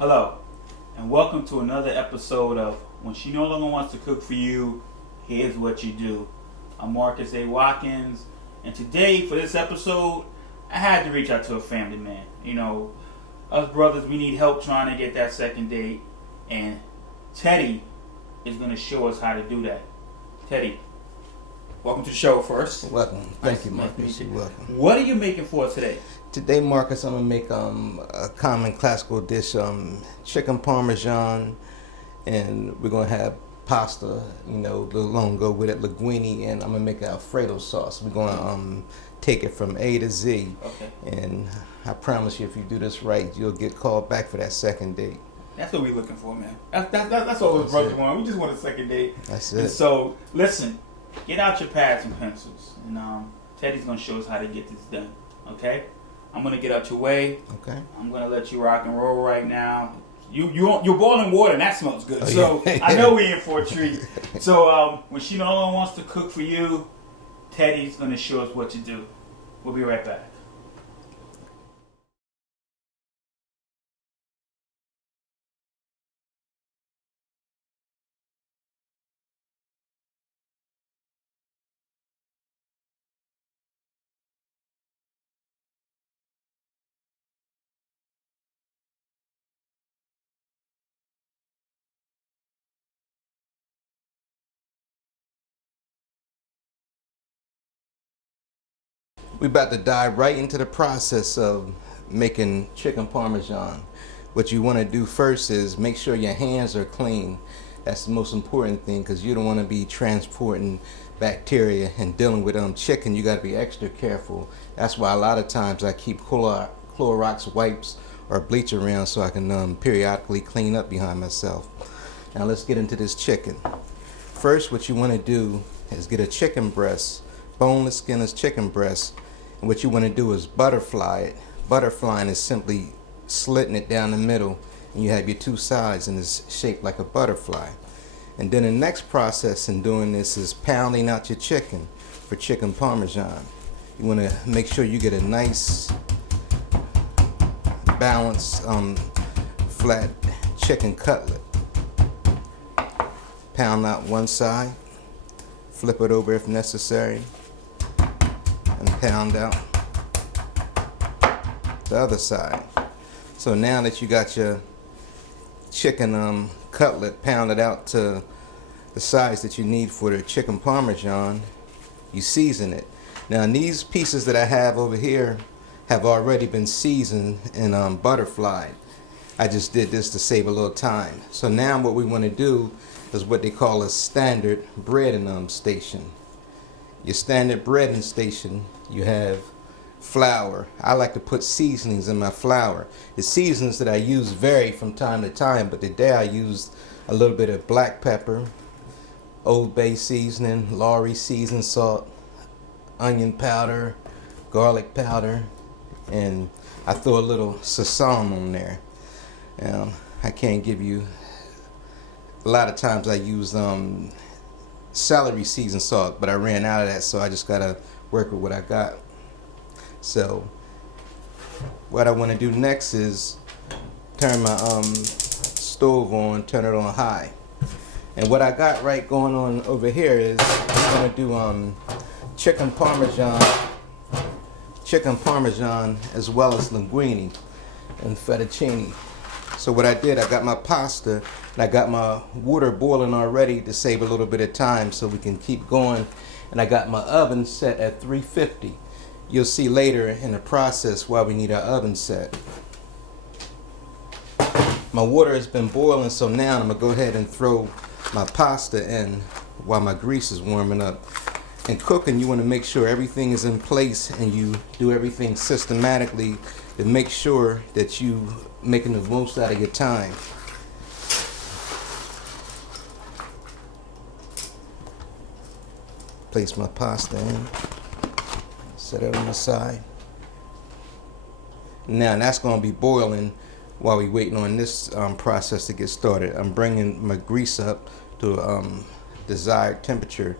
Hello, and welcome to another episode of When She No Longer Wants to Cook for You, Here's What You Do. I'm Marcus A. Watkins, and today for this episode, I had to reach out to a family man. You know, us brothers, we need help trying to get that second date, and Teddy is going to show us how to do that. Teddy, welcome to the show first. Welcome. Thank you, Marcus. You're welcome. What are you making for us today? Today, Marcus, I'm gonna make a common classical dish, chicken parmesan, and we're gonna have pasta, along go with it, linguine, and I'm gonna make an Alfredo sauce. We're gonna take it from A to Z. Okay. And I promise you, if you do this right, you'll get called back for that second date. That's what we're looking for, man. That's all those brothers want. We just want a second date. That's it. And so, listen, get out your pads and pencils, and Teddy's gonna show us how to get this done. Okay? I'm gonna get out your way. Okay. I'm gonna let you rock and roll right now. You're boiling water, and that smells good. Oh, so yeah. I know we're in for a treat. So when she no longer wants to cook for you, Teddy's gonna show us what to do. We'll be right back. We're about to dive right into the process of making chicken parmesan. What you want to do first is make sure your hands are clean. That's the most important thing, because you don't want to be transporting bacteria and dealing with chicken. You got to be extra careful. That's why a lot of times I keep Clorox wipes or bleach around so I can periodically clean up behind myself. Now let's get into this chicken. First, what you want to do is get a chicken breast, boneless, skinless chicken breast. And what you want to do is butterfly it. Butterflying is simply slitting it down the middle, and you have your two sides, and it's shaped like a butterfly. And then the next process in doing this is pounding out your chicken for chicken parmesan. You want to make sure you get a nice balanced flat chicken cutlet. Pound out one side, flip it over if necessary, and pound out the other side. So now that you got your chicken cutlet pounded out to the size that you need for the chicken parmesan, you season it. Now these pieces that I have over here have already been seasoned and butterflied. I just did this to save a little time. So now what we want to do is what they call a standard breading station. Your standard breading station, you have flour. I like to put seasonings in my flour. The seasonings that I use vary from time to time, but today I used a little bit of black pepper, Old Bay seasoning, Lawry seasoned salt, onion powder, garlic powder, and I throw a little sazon on there. I can't give you, a lot of times I use celery seasoned salt, but I ran out of that, so I just gotta work with what I got. So what I want to do next is turn my stove on, turn it on high. And what I got right going on over here is I'm gonna do chicken parmesan as well as linguine and fettuccine. So what I did, I got my pasta and I got my water boiling already to save a little bit of time so we can keep going. And I got my oven set at 350. You'll see later in the process why we need our oven set. My water has been boiling, so now I'm gonna go ahead and throw my pasta in while my grease is warming up. In cooking, you want to make sure everything is in place and you do everything systematically to make sure that you making the most out of your time. Place my pasta in, set it on the side. Now that's going to be boiling while we're waiting on this process to get started. I'm bringing my grease up to desired temperature.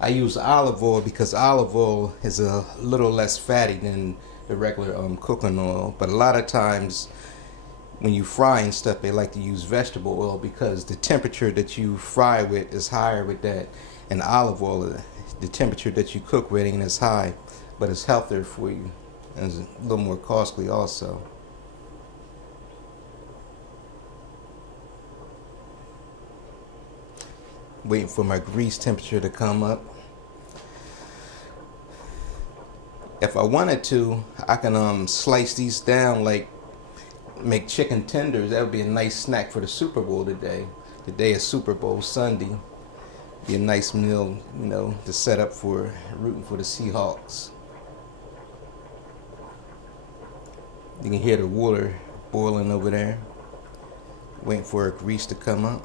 I use olive oil because olive oil is a little less fatty than the regular cooking oil, but a lot of times when you fry and stuff, they like to use vegetable oil because the temperature that you fry with is higher with that. And olive oil, the temperature that you cook with ain't as high, but it's healthier for you and it's a little more costly also. Waiting for my grease temperature to come up. If I wanted to, I can slice these down, like make chicken tenders. That would be a nice snack for the Super Bowl today. Today is Super Bowl Sunday. Be a nice meal, to set up for rooting for the Seahawks. You can hear the water boiling over there. Waiting for the grease to come up.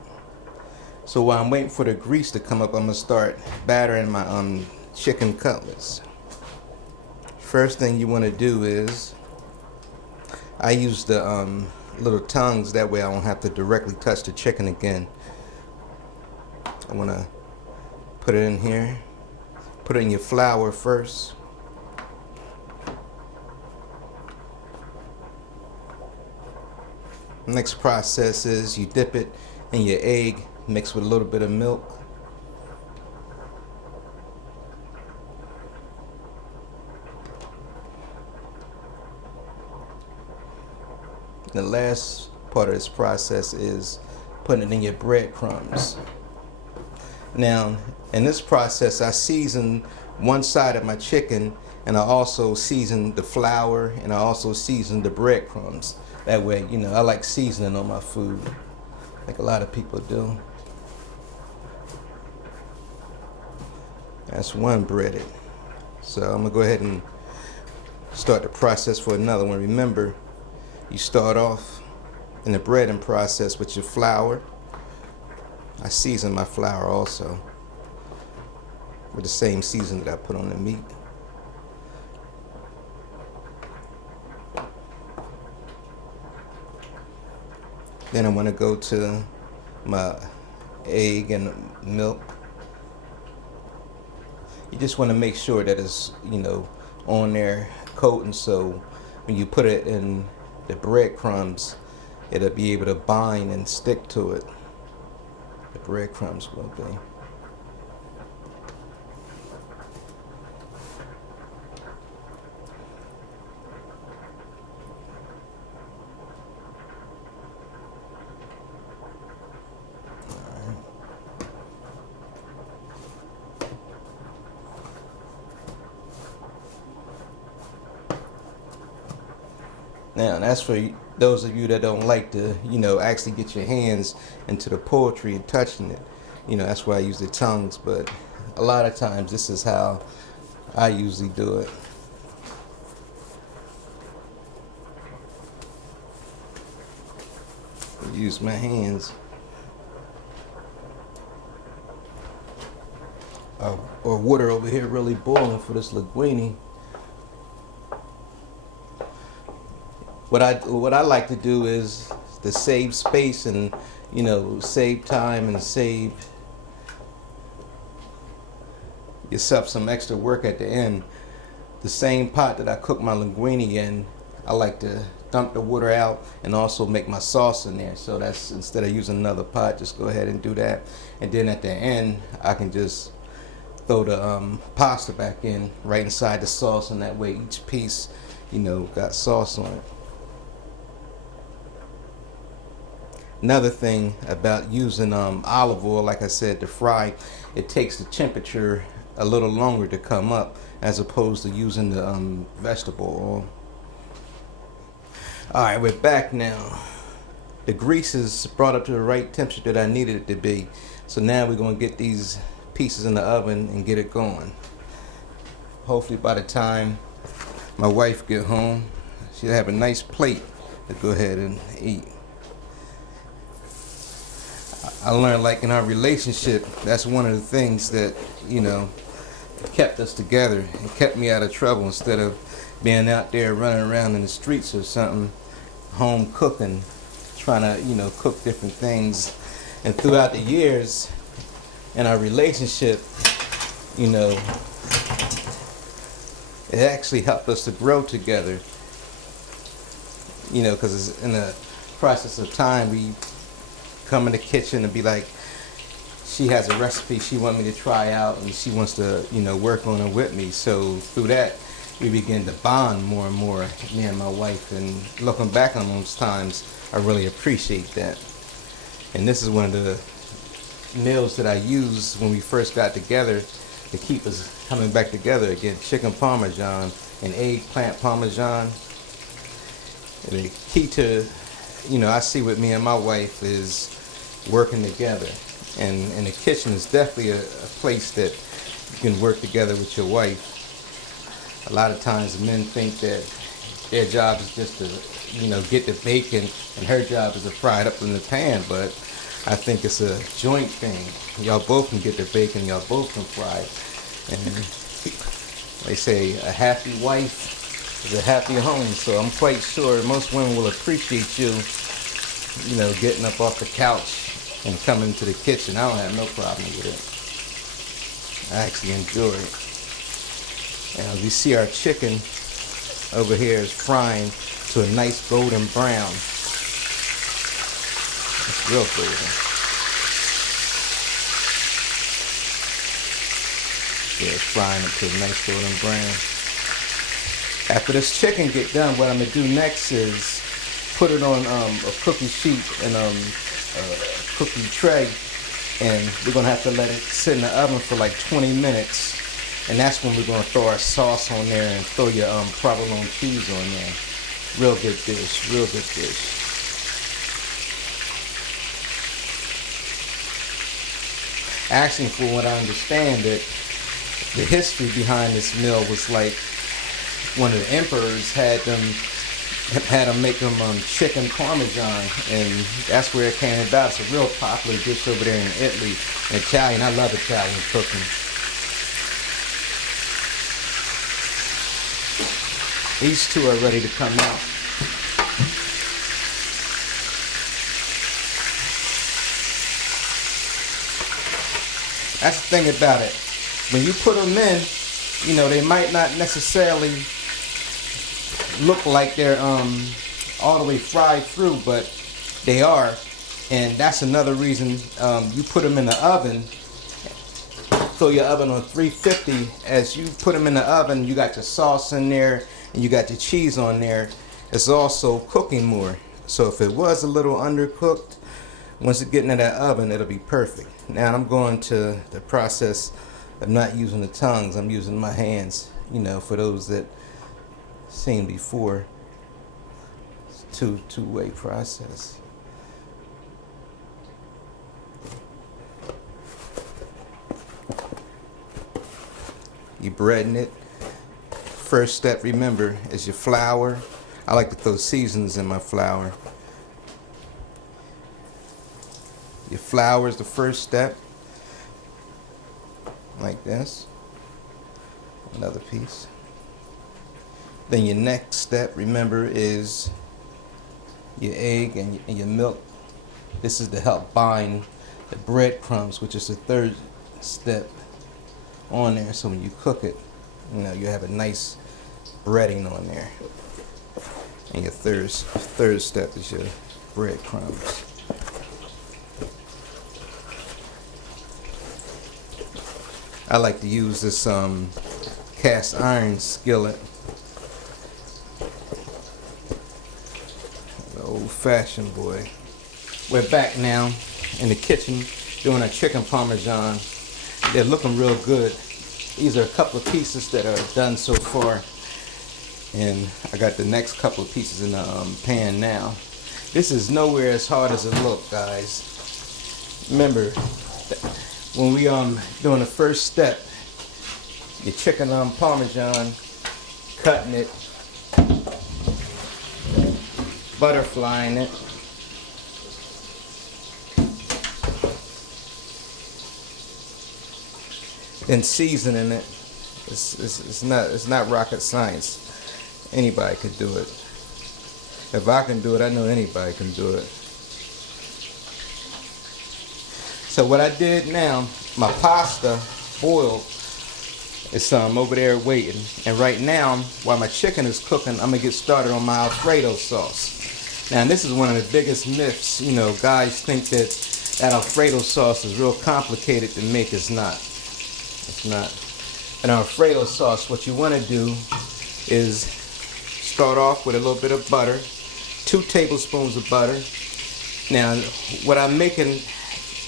So while I'm waiting for the grease to come up, I'm gonna start battering my chicken cutlets. First thing you want to do is, I use the little tongues, that way I don't have to directly touch the chicken again. I want to put it in here. Put it in your flour first. Next process is you dip it in your egg mixed with a little bit of milk. The last part of this process is putting it in your breadcrumbs. Now, in this process, I season one side of my chicken, and I also season the flour, and I also season the breadcrumbs. That way, I like seasoning on my food, like a lot of people do. That's one breaded. So I'm gonna go ahead and start the process for another one. Remember, you start off in the breading process with your flour. I season my flour also with the same season that I put on the meat. Then I want to go to my egg and milk. You just want to make sure that it's, on there coating, so when you put it in the breadcrumbs, it'll be able to bind and stick to it. The breadcrumbs will be. Now, that's for those of you that don't like to, actually get your hands into the poultry and touching it. That's why I use the tongues, but a lot of times this is how I usually do it. I use my hands. Or water over here really boiling for this linguine. What I like to do is to save space and save time and save yourself some extra work at the end. The same pot that I cook my linguine in, I like to dump the water out and also make my sauce in there. So that's, instead of using another pot, just go ahead and do that. And then at the end, I can just throw the pasta back in right inside the sauce, and that way each piece, got sauce on it. Another thing about using olive oil, like I said, to fry, it takes the temperature a little longer to come up as opposed to using the vegetable oil. Alright, we're back now. The grease is brought up to the right temperature that I needed it to be. So now we're going to get these pieces in the oven and get it going. Hopefully by the time my wife get home, she'll have a nice plate to go ahead and eat. I learned, like, in our relationship, that's one of the things that, kept us together and kept me out of trouble. Instead of being out there running around in the streets or something, home cooking, trying to, cook different things. And throughout the years in our relationship, it actually helped us to grow together. Because in the process of time, we come in the kitchen and be like, she has a recipe she wants me to try out, and she wants to, work on it with me. So through that, we begin to bond more and more, me and my wife. And looking back on those times, I really appreciate that. And this is one of the meals that I used when we first got together to keep us coming back together again. Chicken Parmesan and eggplant Parmesan. And the key to, I see with me and my wife is working together. And the kitchen is definitely a place that you can work together with your wife. A lot of times men think that their job is just to, get the bacon, and her job is to fry it up in the pan. But I think it's a joint thing. Y'all both can get the bacon, y'all both can fry it. And they say a happy wife is a happy home. So I'm quite sure most women will appreciate you, getting up off the couch and coming to the kitchen. I don't have no problem with it. I actually enjoy it. And we see our chicken over here is frying to a nice golden brown. It's real golden. Yeah, it's frying it to a nice golden brown. After this chicken get done, what I'm gonna do next is put it on a cookie sheet and a cookie tray, and we're gonna have to let it sit in the oven for like 20 minutes. And that's when we're gonna throw our sauce on there and throw your provolone cheese on there. Real good dish, real good dish. Actually, from what I understand, that the history behind this meal was like one of the emperors had them make them chicken parmesan, and that's where it came about. It's a real popular dish over there in Italy, and Italian. I love Italian cooking. These two are ready to come out. That's the thing about it. When you put them in, they might not necessarily look like they're all the way fried through, but they are. And that's another reason you put them in the oven. Throw your oven on 350. As you put them in the oven, you got your sauce in there and you got your cheese on there. It's also cooking more. So if it was a little undercooked, once it gets into that oven, it'll be perfect. Now I'm going to the process of not using the tongues. I'm using my hands, for those that seen before. It's a two-way process. You breading it. First step, remember, is your flour. I like to throw seasonings in my flour. Your flour is the first step. Like this. Another piece. Then your next step, remember, is your egg and your milk. This is to help bind the breadcrumbs, which is the third step on there. So when you cook it, you have a nice breading on there. And your third step is your breadcrumbs. I like to use this cast iron skillet. Old-fashioned boy. We're back now in the kitchen doing our chicken parmesan. They're looking real good. These are a couple of pieces that are done so far, and I got the next couple of pieces in the pan now. This is nowhere as hard as it looks, guys. Remember, when we doing the first step, your chicken parmesan, cutting it, butterflying it, then seasoning it. It's not rocket science. Anybody could do it. If I can do it, I know anybody can do it. So what I did now, my pasta boiled. It's over there waiting. And right now, while my chicken is cooking, I'm gonna get started on my Alfredo sauce. Now this is one of the biggest myths. You know, guys think that Alfredo sauce is real complicated to make. It's not. It's not. An Alfredo sauce, what you want to do is start off with a little bit of butter, 2 tablespoons of butter. Now, what I'm making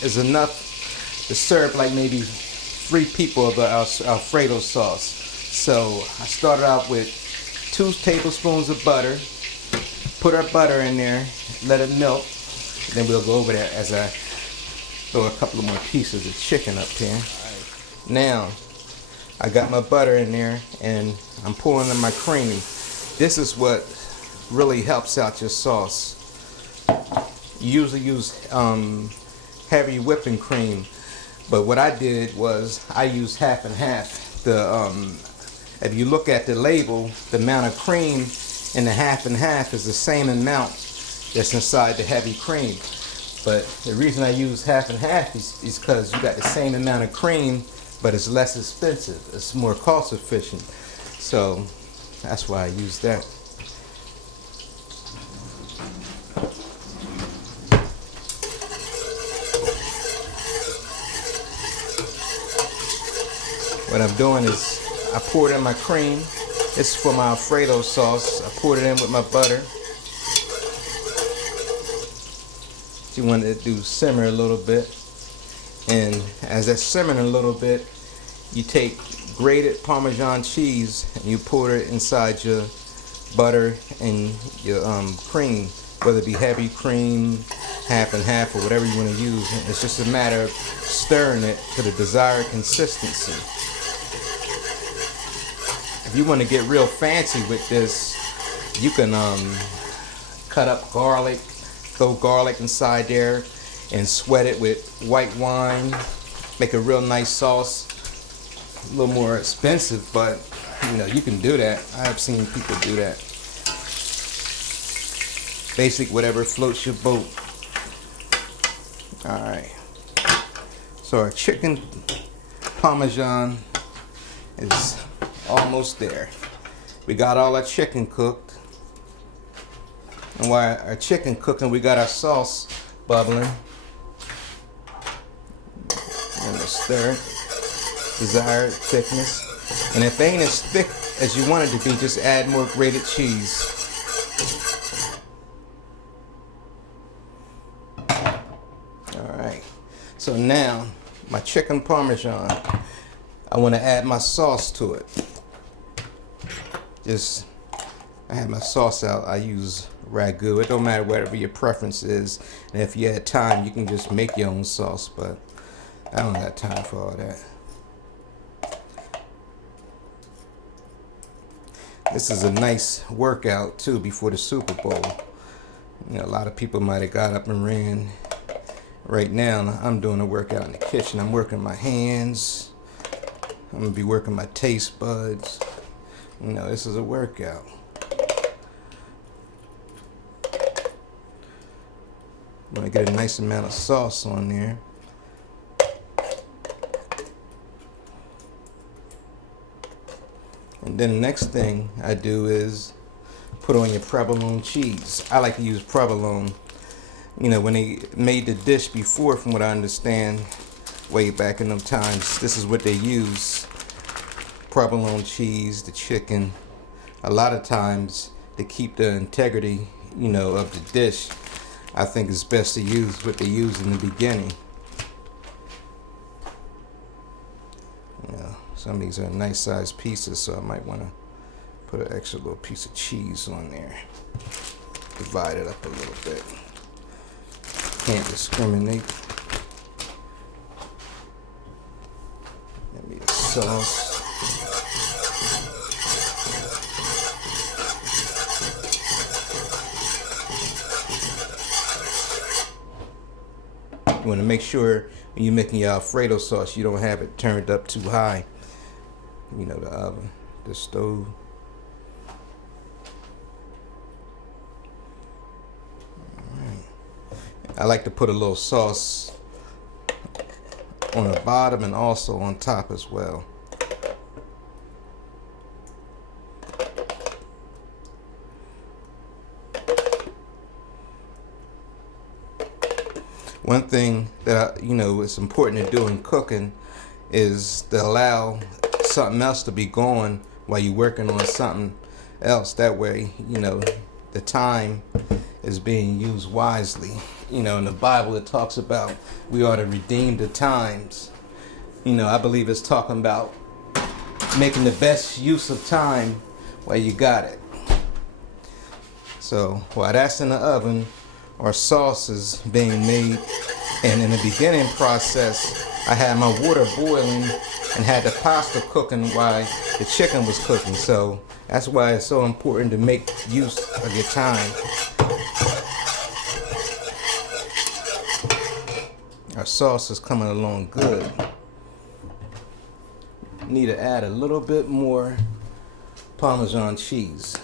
is enough to serve like maybe 3 people of the Alfredo sauce. So I started out with 2 tablespoons of butter. Put our butter in there, let it melt. Then we'll go over that as I throw a couple of more pieces of chicken up here. Now, I got my butter in there and I'm pouring in my cream. This is what really helps out your sauce. You usually use heavy whipping cream, but what I did was I used half and half. If you look at the label, the amount of cream in the half and half is the same amount that's inside the heavy cream. But the reason I use half and half is because you got the same amount of cream, but it's less expensive. It's more cost efficient. So that's why I use that. What I'm doing is I poured in my cream. This is for my Alfredo sauce. I poured it in with my butter. You want it to simmer a little bit. And as that's simmering a little bit, you take grated Parmesan cheese and you pour it inside your butter and your cream, whether it be heavy cream, half and half, or whatever you want to use. It's just a matter of stirring it to the desired consistency. If you want to get real fancy with this, you can cut up garlic, throw garlic inside there, and sweat it with white wine. Make a real nice sauce. A little more expensive, but you know, you can do that. I have seen people do that. Basic, whatever floats your boat. Alright. So our chicken Parmesan is almost there. We got all our chicken cooked. And while our chicken cooking, we got our sauce bubbling. And stir it. Desired thickness. And if it ain't as thick as you want it to be, just add more grated cheese. Alright. So now, my chicken Parmesan, I want to add my sauce to it. I have my sauce out. I use ragu. It don't matter whatever your preference is. And if you had time, you can just make your own sauce, but I don't have time for all that. This is a nice workout too before the Super Bowl. You know, a lot of people might have got up and ran. Right now, I'm doing a workout in the kitchen. I'm working my hands. I'm gonna be working my taste buds. You know, this is a workout. I'm gonna get a nice amount of sauce on there. And then the next thing I do is put on your provolone cheese. I like to use provolone. You know, when they made the dish before, from what I understand, way back in them times, this is what they use. Provolone cheese, the chicken. A lot of times, to keep the integrity, you know, of the dish, I think it's best to use what they used in the beginning. You know, some of these are nice sized pieces, so I might want to put an extra little piece of cheese on there. Divide it up a little bit. Can't discriminate. Maybe the sauce. You want to make sure when you're making your Alfredo sauce, you don't have it turned up too high. You know, the oven, the stove. I like to put a little sauce on the bottom and also on top as well. One thing that is important to do in cooking is to allow something else to be going while you're working on something else. That way, the time is being used wisely. In the Bible it talks about we ought to redeem the times. I believe it's talking about making the best use of time while you got it. So while that's in the oven, our sauce is being made, and in the beginning process I had my water boiling and had the pasta cooking while the chicken was cooking. So that's why it's so important to make use of your time. Our sauce is coming along good. Need to add a little bit more Parmesan cheese.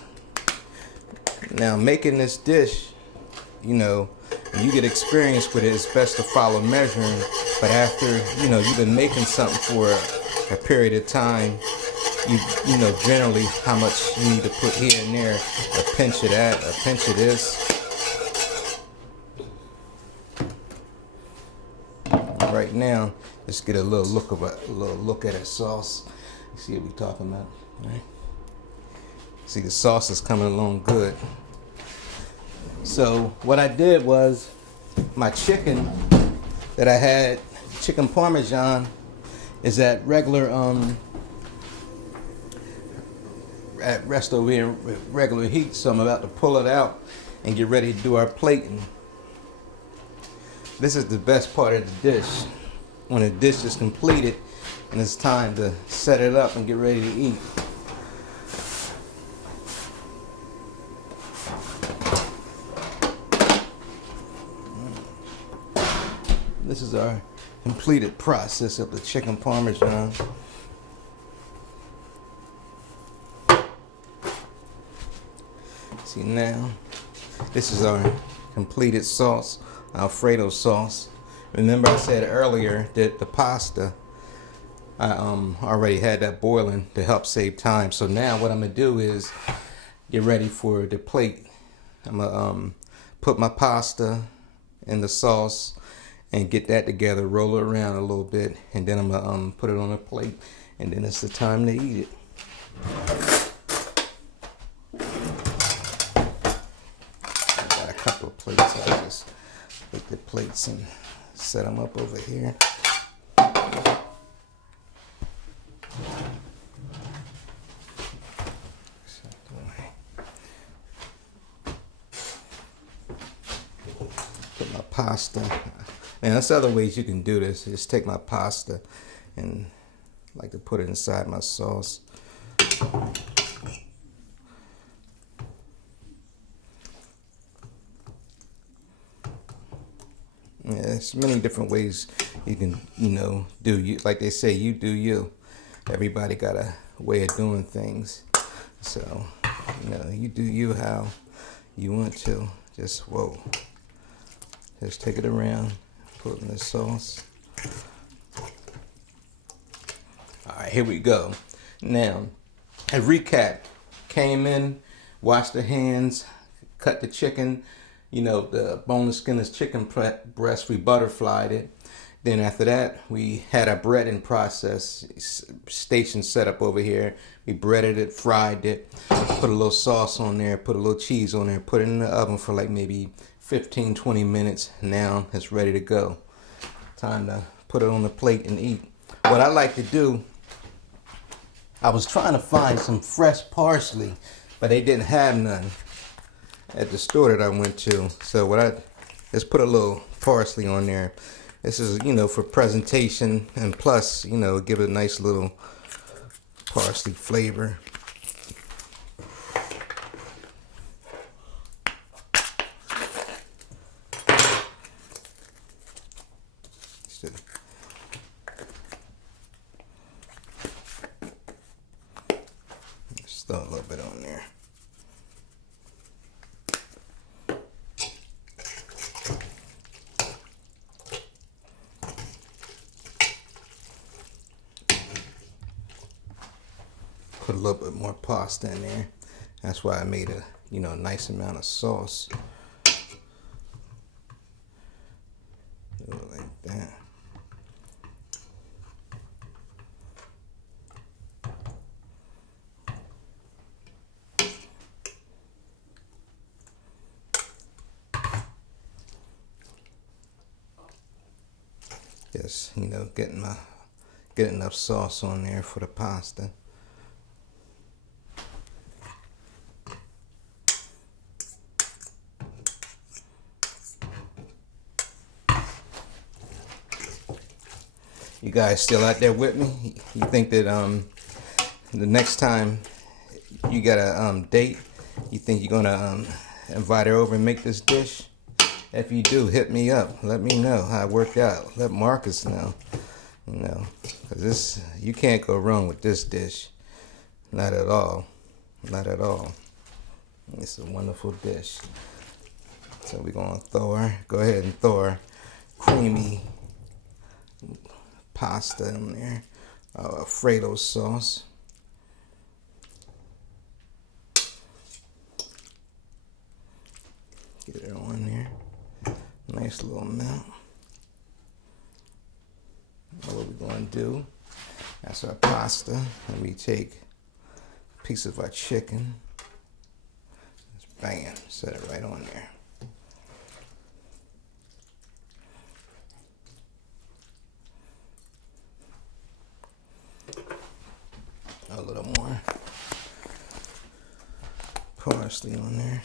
Now, making this dish, when you get experience with it, it's best to follow measuring. But after, you've been making something for a period of time, you know generally how much you need to put here and there. A pinch of that, a pinch of this. Right now, let's get a little look at that sauce. See what we're talking about, right? See, the sauce is coming along good. So what I did was my chicken that I had, chicken Parmesan, is at rest over here at regular heat. So I'm about to pull it out and get ready to do our plating. This is the best part of the dish. When the dish is completed and it's time to set it up and get ready to eat. This is our completed process of the chicken Parmesan. See now, this is our completed sauce, Alfredo sauce. Remember I said earlier that the pasta, I already had that boiling to help save time. So now what I'm gonna do is get ready for the plate. I'm gonna put my pasta in the sauce and get that together, roll it around a little bit, and then I'm gonna put it on a plate, and then it's the time to eat it. I got a couple of plates. I'll just take the plates and set them up over here. Put my pasta. And there's other ways you can do this. Just take my pasta and I like to put it inside my sauce. Yeah, there's many different ways you can, do you. Like they say, you do you. Everybody got a way of doing things. So, you do you how you want to. Just take it around. Put in the sauce. Alright, here we go. Now, a recap. Came in, washed the hands, cut the chicken. The boneless, skinless chicken breast, we butterflied it. Then after that, we had our breading process station set up over here. We breaded it, fried it, put a little sauce on there, put a little cheese on there, put it in the oven for like maybe 15-20 minutes. Now it's ready to go. Time to put it on the plate and eat. What I like to do, I was trying to find some fresh parsley, but they didn't have none at the store that I went to. So let's put a little parsley on there. This is, for presentation, and plus, give it a nice little parsley flavor. Just throw a little bit on there. Put a little bit more pasta in there. That's why I made a nice amount of sauce. just, get enough sauce on there for the pasta. You guys still out there with me? You think that the next time you got a date, you think you're gonna invite her over and make this dish? If you do, hit me up. Let me know how it worked out. Let Marcus know. Cause you can't go wrong with this dish. Not at all. Not at all. It's a wonderful dish. So we're gonna go ahead and throw her creamy pasta in there, Alfredo sauce. Get it on there, nice little amount. Now what we're gonna do, that's our pasta, and we take a piece of our chicken, just bam, set it right on there. A little more parsley on there.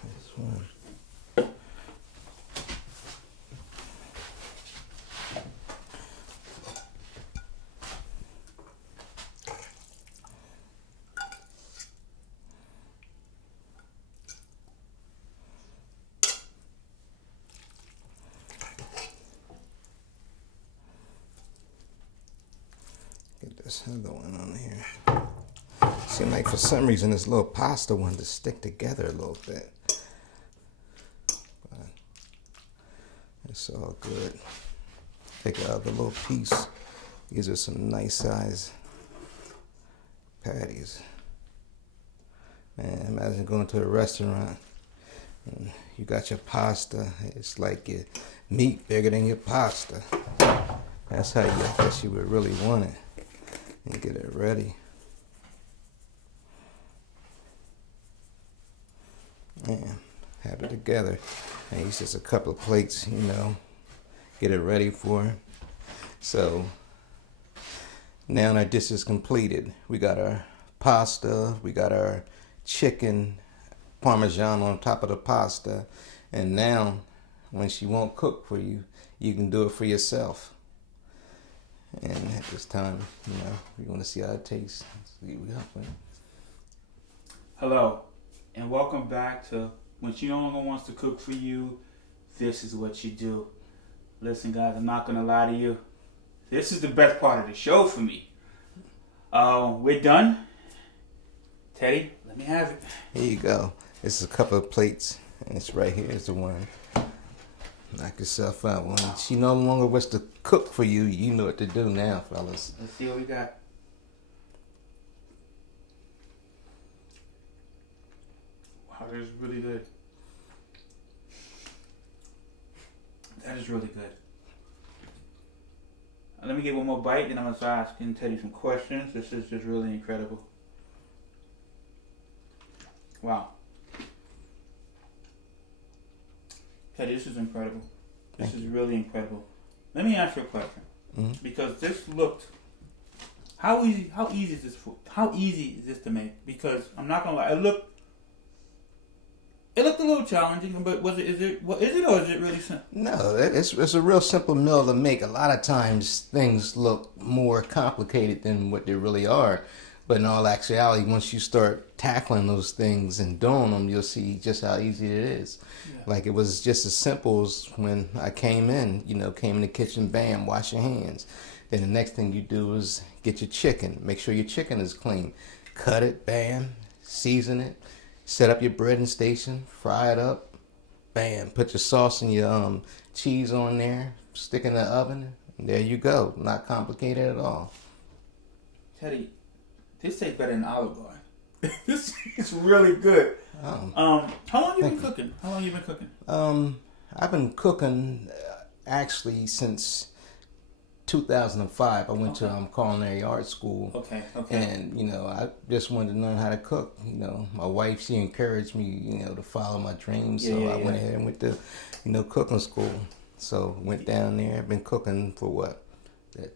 This one. This other one on here. Seemed like for some reason this little pasta wanted to stick together a little bit. But it's all good. Take out the little piece. These are some nice size patties. Man, imagine going to a restaurant and you got your pasta. It's like your meat bigger than your pasta. That's how I guess you would really want it. And get it ready. And have it together. And use just a couple of plates, get it ready for her. So now our dish is completed. We got our pasta, we got our chicken Parmesan on top of the pasta. And now when she won't cook for you, you can do it for yourself. And at this time, we want to see how it tastes. See what happens. Hello, and welcome back to When She No Longer Wants to Cook for You, This Is What You Do. Listen, guys, I'm not going to lie to you. This is the best part of the show for me. We're done. Teddy, let me have it. Here you go. This is a couple of plates, and it's right here is the one. Knock yourself out. When she no longer wants to cook for you, you know what to do now, fellas. Let's see what we got. Wow, that is really good. That is really good. Let me get one more bite, then I'm going to start asking Teddy some questions. This is just really incredible. Wow. Teddy, this is incredible. This is really incredible. Let me ask you a question. Mm-hmm. Because this looked... How easy is this food? How easy is this to make? Because I'm not gonna lie, it looked a little challenging, but is it or is it really simple? No, it's a real simple meal to make. A lot of times things look more complicated than what they really are. But in all actuality, once you start tackling those things and doing them, you'll see just how easy it is. Yeah. Like, it was just as simple as when I came in the kitchen, bam, wash your hands. Then the next thing you do is get your chicken. Make sure your chicken is clean. Cut it, bam, season it. Set up your breading station, fry it up, bam. Put your sauce and your cheese on there, stick in the oven, and there you go. Not complicated at all. Teddy, this tastes better than Olive Garden. This is really good. How long you been cooking? I've been cooking actually since 2005. I went Okay. to culinary art school. Okay. Okay. And, I just wanted to learn how to cook. My wife, she encouraged me, to follow my dreams. So I went ahead and went to, cooking school. So went down there. I've been cooking for what?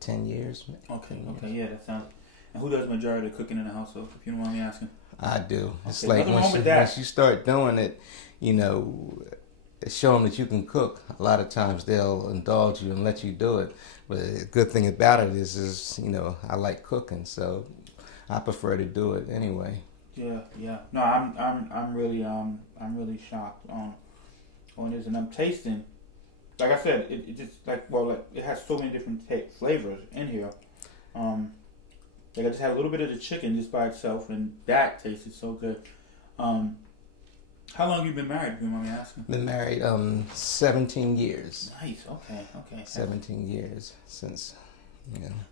10 years? Okay. Okay. Yeah, that sounds. And who does the majority of the cooking in the household, if you don't mind me asking? I do. It's Okay. like Nothing wrong with that. once you start doing it, show them that you can cook. A lot of times they'll indulge you and let you do it. But the good thing about it is I like cooking, so I prefer to do it anyway. Yeah, yeah. No, I'm really shocked on this, and I'm tasting. Like I said, it just like it has so many different flavors in here. Like I just had a little bit of the chicken just by itself, and that tasted so good. How long have you been married, if you don't mind me asking? Been married 17 years. Nice. Okay. Okay. 17 years since.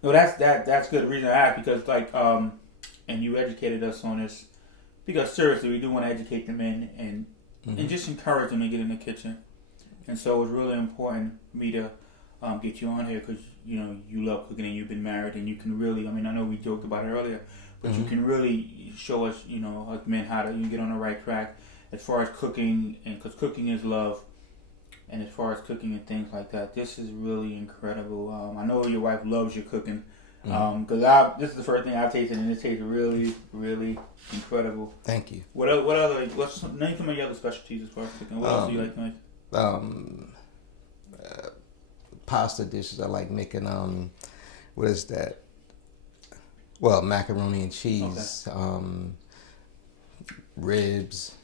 No, that's good. The reason I asked because and you educated us on this because seriously, we do want to educate the men and just encourage them to get in the kitchen. And so it's really important for me to get you on here because you love cooking and you've been married and you can really. I mean, I know we joked about it earlier, but you can really show us, us men how to get on the right track as far as cooking, and because cooking is love. And as far as cooking and things like that, this is really incredible. I know your wife loves your cooking because this is the first thing I've tasted, and it tastes really, really incredible. Thank you. What's name some of your other specialties as far as cooking? What else do you like to make? Pasta dishes. I like making. What is that? Well, macaroni and cheese, Okay. Ribs.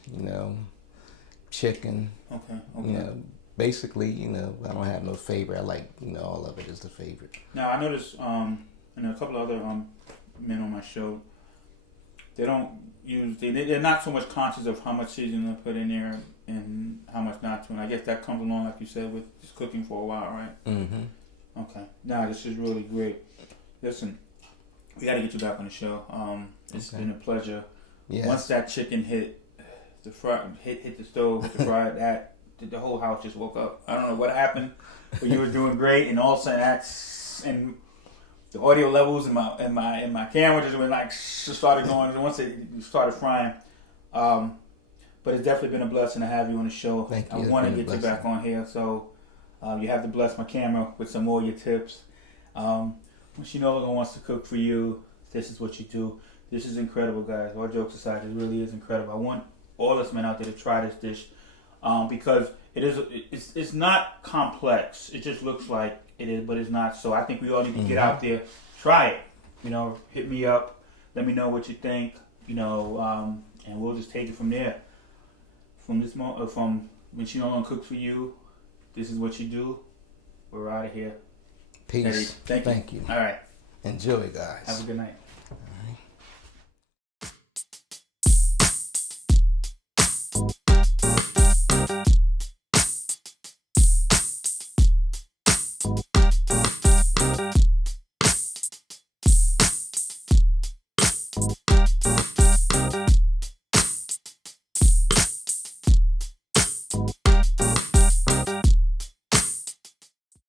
Chicken. Okay. Basically, I don't have no favorite. I like, all of it is the favorite. Now I noticed, and a couple of other men on my show, they don't use. They're not so much conscious of how much seasoning to put in there and how much not to. And I guess that comes along, like you said, with just cooking for a while, right? Mm-hmm. Okay. Now this is really great. Listen, we got to get you back on the show. It's been a pleasure. Yes. Once that chicken hit the hit the stove with the fryer, that the whole house just woke up. I don't know what happened, but you were doing great, and all of a sudden and the audio levels in my camera just went just started going. And once it started frying, but it's definitely been a blessing to have you on the show. Thank you. I want to get you back on here, so you have to bless my camera with some more of your tips. When she no longer wants to cook for you, this is what you do. This is incredible, guys. All jokes aside, it really is incredible. I want all us men out there to try this dish because it's not complex. It just looks like it is, but it's not. So I think we all need to get out there, try it. Hit me up, let me know what you think. And we'll just take it from there. From this moment, from when she no longer cooks for you, this is what you do. We're out of here. Peace. Eddie, thank you. Thank you. All right. Enjoy, guys. Have a good night.